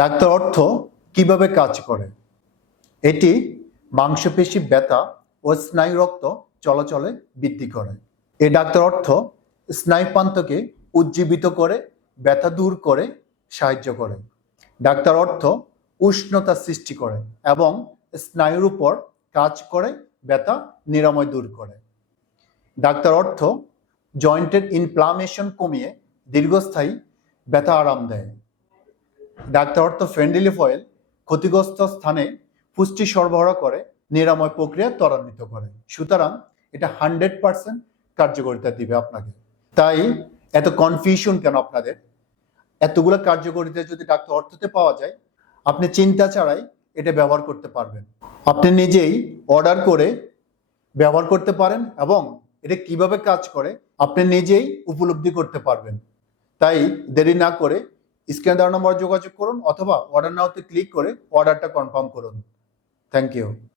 Doctor অর্থ কীভাবে কাজ করে? এটি মাংসপেশি ব্যথা ও স্নায়ু রক্ত চলাচলে বৃদ্ধি করে। এ ডাক্তার অর্থ স্নায়ুপান্তকে উজ্জীবিত করে, ব্যথা দূর করে, সাহায্য করে। ডাক্তার অর্থ উষ্ণতা সৃষ্টি করে এবং স্নায়ুর উপর কাজ করে, ব্যথা নিরাময় দূর করে। ডাক্তার অর্থ জয়েন্টের ইনফ্লামেশন কমিয়ে দীর্ঘস্থায়ী ব্যথা আরাম দেয়। ডাক্তার অর্থ ফেন্ডিলিফ অয়েল ক্ষতিগ্রস্ত স্থানে পুষ্টি সরবরাহ করে, নিরাময় প্রক্রিয়া ত্বরান্বিত করে। সুতরাং এটা হান্ড্রেড পার্সেন্ট কার্যকারিতা দিবে আপনাকে। তাই এত কনফিউশন কেন আপনাদের? এতগুলো কার্যকারিতা যদি ডাক্তার অর্থতে পাওয়া যায়, আপনি চিন্তা ছাড়াই এটা ব্যবহার করতে পারবেন। আপনি নিজেই অর্ডার করে ব্যবহার করতে পারেন এবং এটা কীভাবে কাজ করে, আপনি নিজেই উপলব্ধি করতে পারবেন। তাই দেরি না করে স্ক্যান দেওয়ার নম্বর যোগাযোগ করুন অথবা অর্ডার নাওতে ক্লিক করে অর্ডারটা কনফার্ম করুন। Thank you